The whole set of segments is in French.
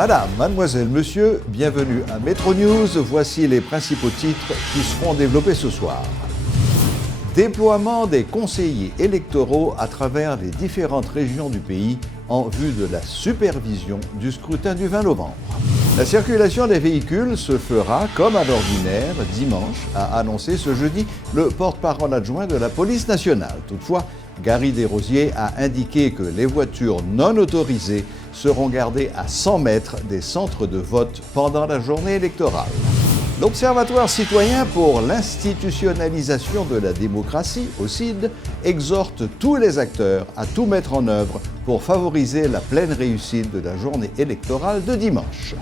Madame, mademoiselle, monsieur, bienvenue à Métro News. Voici les principaux titres qui seront développés ce soir. Déploiement des conseillers électoraux à travers les différentes régions du pays en vue de la supervision du scrutin du 20 novembre. La circulation des véhicules se fera comme à l'ordinaire dimanche, a annoncé ce jeudi le porte-parole adjoint de la police nationale. Toutefois, Gary Desrosiers a indiqué que les voitures non autorisées seront gardées à 100 mètres des centres de vote pendant la journée électorale. L'Observatoire citoyen pour l'institutionnalisation de la démocratie, OCID, exhorte tous les acteurs à tout mettre en œuvre pour favoriser la pleine réussite de la journée électorale de dimanche.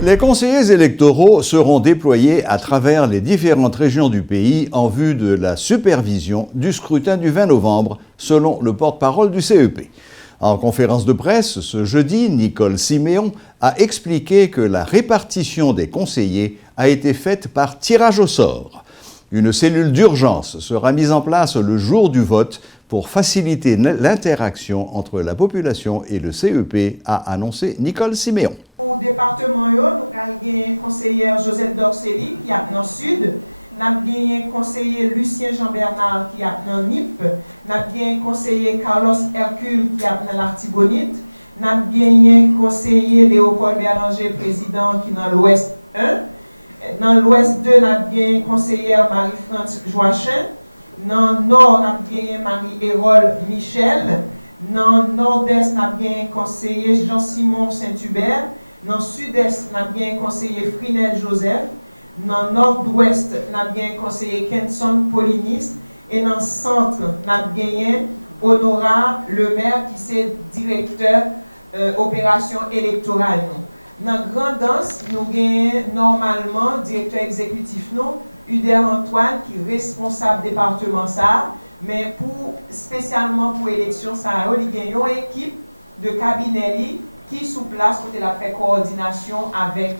Les conseillers électoraux seront déployés à travers les différentes régions du pays en vue de la supervision du scrutin du 20 novembre, selon le porte-parole du CEP. En conférence de presse ce jeudi, Nicole Siméon a expliqué que la répartition des conseillers a été faite par tirage au sort. Une cellule d'urgence sera mise en place le jour du vote pour faciliter l'interaction entre la population et le CEP, a annoncé Nicole Siméon. Au département, nous avons un conseiller Joseph Dorcelli qui est dans le sud. Nous avons un conseiller Lucien Jean-Bernard qui est dans NIP. Nous avons un conseiller Carlos Hercule qui est dans l'Artibonite. Nous avons un conseiller Léopold Bélanger, président, qui est dans l'Ouest 1. Dans l'Ouest 2, nous avons un conseiller Marie-France Joachim. Dans le Nord, nous avons Marie-Hérole Michel. Dans le Nord-Est, nous avons un conseiller Jean-Simon Saint-Hubert. Dans le Sud-Est, nous avons un conseiller Frinel Joseph. Dans le Nord-Ouest, nous avons un conseiller Kenson Polinis. Et dans le Centre, nous avons Honora Lemaire, qui est directeur opération électorale. Dans la Grande Danse, nous avons normalement directeur exécutif, Uder Antoine, qui est responsable département ça, mais spécialement pour l'élection, il y a une équipe de cabinet qui sous place pour la faire coordination avec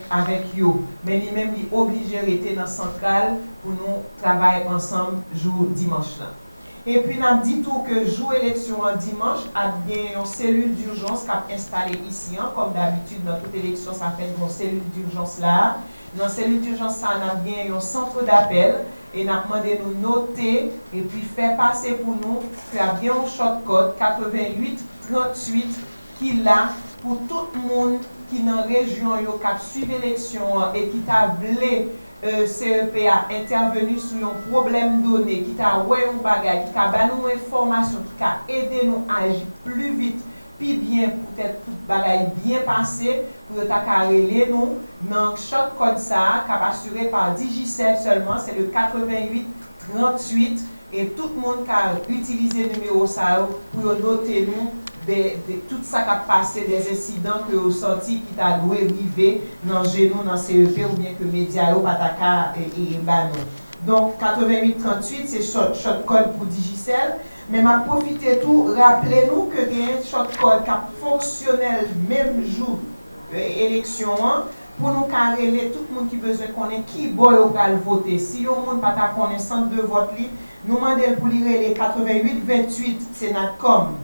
eux. Mais lui-même, il est obligé de rester dans la centrale pour nous travailler ensemble jour dimanche là. Et puis, nous avons dit tout que jour élection en dimanche, il y a une cellule d'urgence qui est installée ici. Comme d'habitude, dans toute élection, ça fait une cellule d'urgence là. Dans la cellule d'urgence, ça a bien un centre d'appel. Et nous avons demandé de nous noter et puis faire passer pour nous, faire bien un shortcode 88 38 qui est là pour tout le monde qui est dans la région qui suit l'élection et qui t'a voulu CEP a intervenu sur un problème donné, qui t'a ouais un bagage, qui t'a donné une information, qui t'a aidé nous à agir plus vite, puis bien, peut-être tout bagage bien passé, pour t'a carré nous, dans chaque code ça, qui est assuré par Digicel seulement, c'est le 88 38, et tout le monde qui a utilisé le numéro ça pour noter nous tout ça qui a passé, des incidents que vous sorti qui t'a doué arriver dans genou dans CEP ou bien que média ou pataka et banon. Donc 8838 c'est shortcode pour Digicel, mais m'a profité tout rappelez-nous que il y a un shortcode qui est fonctionnel même jour élection pour nous carrer tout le monde qui besoin connaître qui boy ou va voter. Si au monde pas ta connaissance de vote li, nous mandel pour lire les 88 28 c'est Natcom.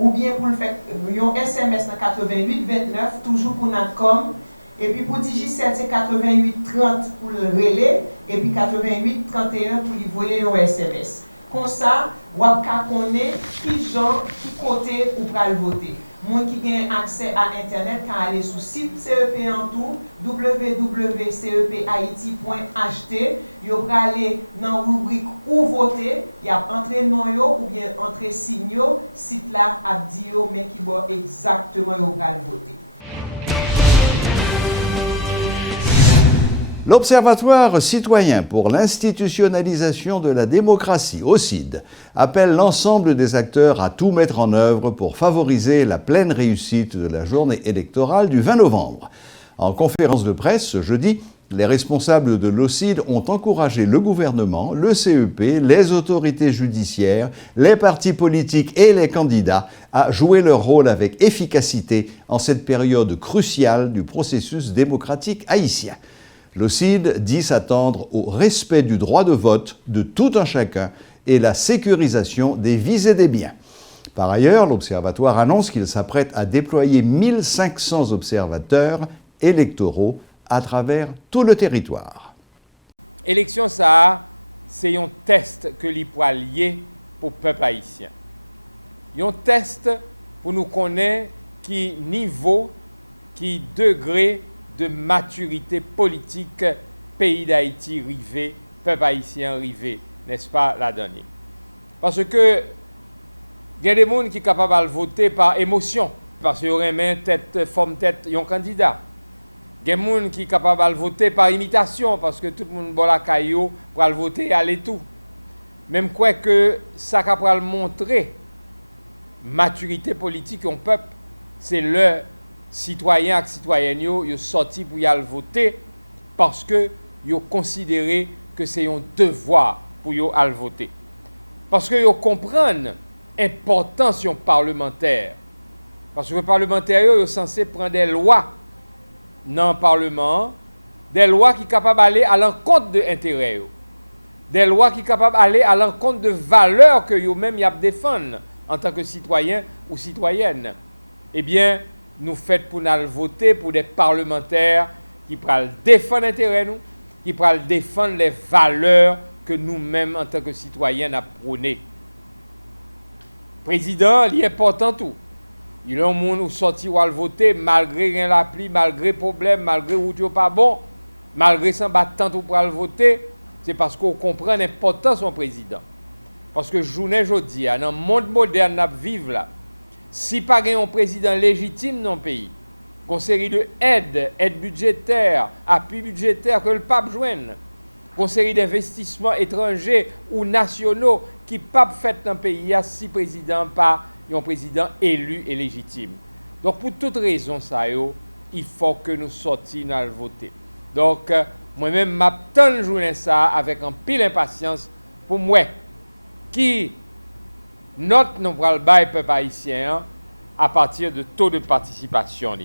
Ou bien pour le faire un SMS dans 88 29 toujours pour Natcom, et puis pour Digicel c'est 88 30 pour le relais, et puis 88 31 pour lui voyer un SMS. Comme ça, vous connaissez qui genre, qui côté ou va voter. Moun qui gagne accès à internet quand aller sur site CEP en tout www.cephaiti.ht, yo aller dans rubrique où voter, y a entrer nom yo ou bien entrer signe yo, site là a dit yo mais qui va exactement yo va voter. L'Observatoire citoyen pour l'institutionnalisation de la démocratie, OCID, appelle l'ensemble des acteurs à tout mettre en œuvre pour favoriser la pleine réussite de la journée électorale du 20 novembre. En conférence de presse ce jeudi, les responsables de l'OCID ont encouragé le gouvernement, le CEP, les autorités judiciaires, les partis politiques et les candidats à jouer leur rôle avec efficacité en cette période cruciale du processus démocratique haïtien. L'OCID dit s'attendre au respect du droit de vote de tout un chacun et la sécurisation des vies et des biens. Par ailleurs, l'Observatoire annonce qu'il s'apprête à déployer 1500 observateurs électoraux à travers tout le territoire. Élection ça, c'est un test que l'on peut lier pour le peuple haïtien. Un test pour nous connaître qui niveau, qui degré de maturité politique pays d'Haïti rivé, peuple haïtien rivé, n'est-ce pas, la dernière. Parce que il y a des gens qui sont capables de voter par émotion, parce qu'ils auraient tête, forme tête, un candidat. Il y a des gens qui sont capables de voter par imitation, parce que tout le monde a la caillou pour voter et aller tout. Même quoi que ça capable montrer maturité politique d'un peuple, c'est le citoyen et citoyenne qui sont sortis pour y aller voter parce que ils ont considéré que c'est un devoir pour y aller voter. Parce qu'ils comprennent l'importance d'un parlementaire. Parce que le parlementaire est censé prendre des lois dans le Parlement, des lois qui sont capables d'aller à l'encontre de l'intérêt. Des lois qui sont capables d'aller à l'encontre de valeurs que eux-mêmes défendent en tant que citoyen ou citoyenne. Eh bien, nous faisons pour nous voter pour des parlementaires qui pourraient défendre l'intérêt nous, qui pourraient défendre les valeurs que nous-mêmes, en tant que citoyens, avons prônées. Le président, il est important tout. Il y a un monde qui sorti ou voter malgré rien la pluie, malgré problème, malgré où tu pas bon, malgré ça battant pour le voter, c'est parce qu'on comprend l'importance du président. Parce que journée aujourd'hui, dans le monde moderne nous vivons là, si pas un président légitime dans le pays, une série de aides budgétaires, appui budgétaire que le pape joigne, une série d'investissements étrangers ou nationaux qui pape fait dans le pays, si le président pas un président élu et légitime. Donc pour toute raison ça il faut que nous sortions à voter. Donc moi-même m'attends journée ça avec un pile impatience pour moi qui note nous pral bail peuple haïtien à partir de taux de participation.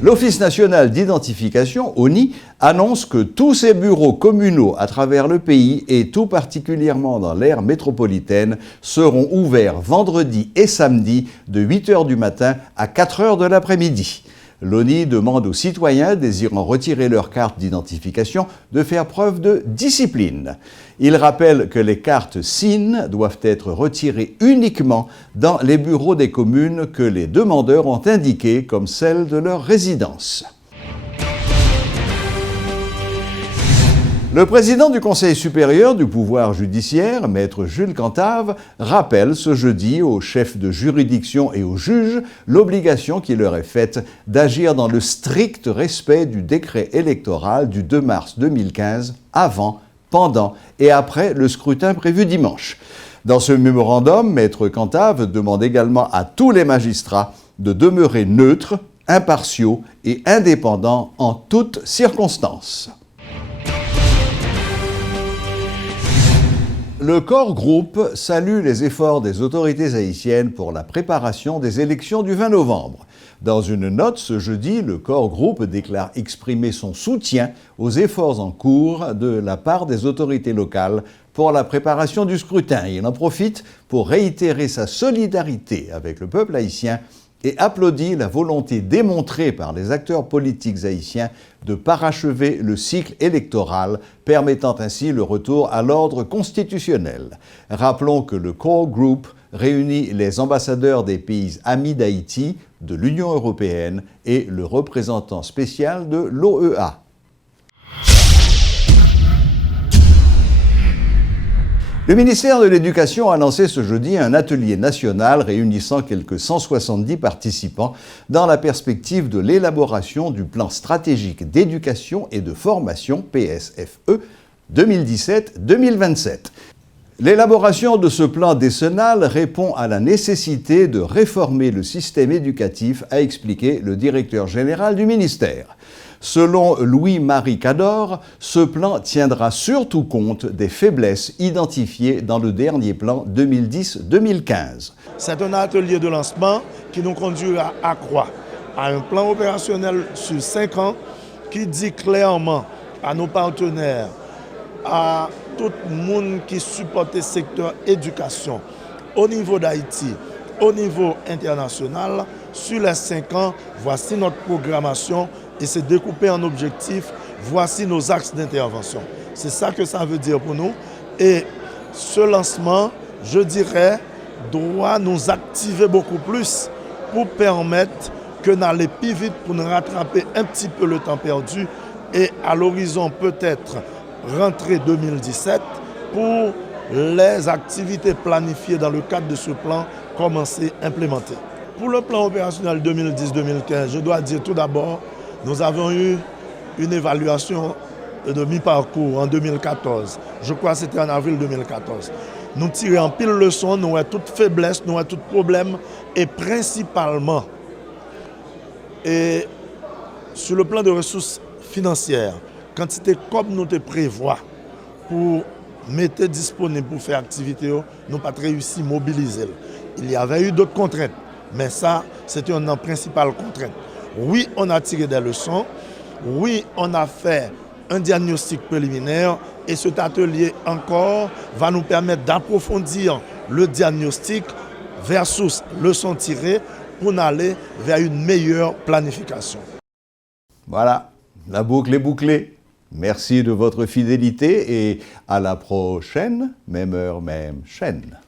L'Office national d'identification, ONI, annonce que tous ses bureaux communaux à travers le pays et tout particulièrement dans l'aire métropolitaine seront ouverts vendredi et samedi de 8h du matin à 4h de l'après-midi. L'ONI demande aux citoyens désirant retirer leur carte d'identification de faire preuve de discipline. Il rappelle que les cartes SIN doivent être retirées uniquement dans les bureaux des communes que les demandeurs ont indiquées comme celles de leur résidence. Le président du Conseil supérieur du pouvoir judiciaire, maître Jules Cantave, rappelle ce jeudi aux chefs de juridiction et aux juges l'obligation qui leur est faite d'agir dans le strict respect du décret électoral du 2 mars 2015 avant, pendant et après le scrutin prévu dimanche. Dans ce mémorandum, maître Cantave demande également à tous les magistrats de demeurer neutres, impartiaux et indépendants en toutes circonstances. Le Core Group salue les efforts des autorités haïtiennes pour la préparation des élections du 20 novembre. Dans une note ce jeudi, le Core Group déclare exprimer son soutien aux efforts en cours de la part des autorités locales pour la préparation du scrutin. Il en profite pour réitérer sa solidarité avec le peuple haïtien et applaudit la volonté démontrée par les acteurs politiques haïtiens de parachever le cycle électoral, permettant ainsi le retour à l'ordre constitutionnel. Rappelons que le Core Group réunit les ambassadeurs des pays amis d'Haïti, de l'Union européenne et le représentant spécial de l'OEA. Le ministère de l'Éducation a lancé ce jeudi un atelier national réunissant quelques 170 participants dans la perspective de l'élaboration du plan stratégique d'éducation et de formation PSFE 2017-2027. L'élaboration de ce plan décennal répond à la nécessité de réformer le système éducatif, a expliqué le directeur général du ministère. Selon Louis-Marie Cador, ce plan tiendra surtout compte des faiblesses identifiées dans le dernier plan 2010-2015. C'est un atelier de lancement qui nous conduit à quoi? À un plan opérationnel sur 5 ans qui dit clairement à nos partenaires, à tout le monde qui supporte le secteur éducation au niveau d'Haïti, au niveau international. Sur les 5 ans, voici notre programmation et c'est découpé en objectifs. Voici nos axes d'intervention. C'est ça que ça veut dire pour nous. Et ce lancement, je dirais, doit nous activer beaucoup plus pour permettre que n'aller plus vite pour nous rattraper un petit peu le temps perdu et à l'horizon peut-être rentrée 2017 pour les activités planifiées dans le cadre de ce plan commencer à implémenter. Pour le plan opérationnel 2010-2015, je dois dire tout d'abord, nous avons eu une évaluation de mi-parcours en 2014. Je crois que c'était en avril 2014. Nous tirons en pile leçon, nous avons toute faiblesse, nous avons tout problème et principalement, et sur le plan de ressources financières, quantité comme nous te prévoit pour mettre disponible pour faire activité, nous n'avons pas réussi à mobiliser. Il y avait eu d'autres contraintes, mais ça, c'était une principale contrainte. Oui, on a tiré des leçons. Oui, on a fait un diagnostic préliminaire et cet atelier encore va nous permettre d'approfondir le diagnostic versus leçons tirées pour aller vers une meilleure planification. Voilà, la boucle est bouclée. Merci de votre fidélité et à la prochaine, même heure, même chaîne.